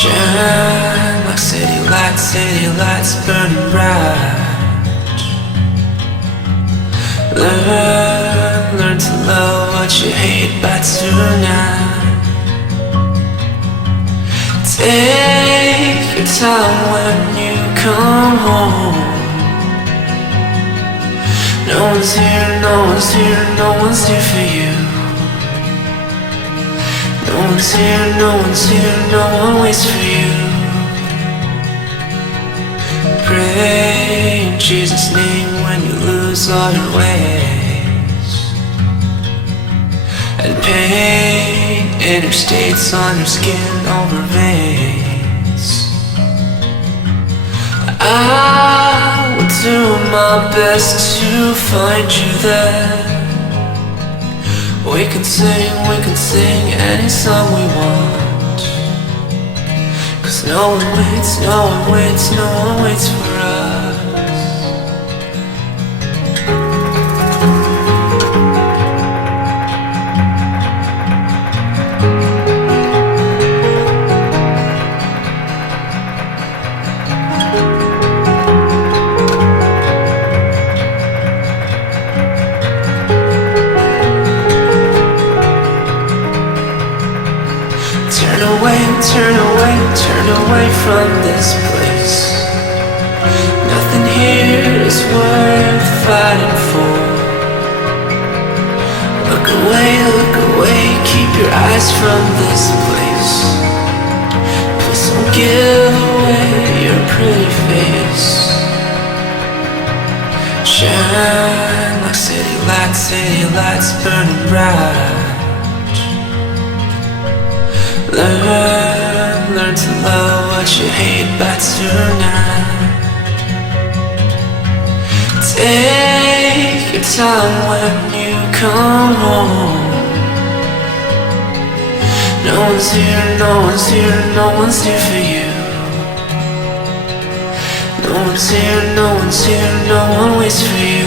Shine like city lights burning bright. Learn to love what you hate by tonight. Take your time when you come home. No one's here, no one's here, no one's here for you. No one's here, no one's here, no one waits for you. Pray in Jesus' name when you lose all your ways, and pain interstates on your skin over veins. I will do my best to find you there. We can sing any song we want. 'Cause no one waits, no one waits, no one waits for us. Turn away from this place. Nothing here is worth fighting for. Look away, keep your eyes from this place. Please don't give away your pretty face. Shine like city lights burning bright. Learn to love what you hate by tonight. Take your time when you come home. No one's here, no one's here, no one's here for you. No one's here, no one's here, no one waits for you.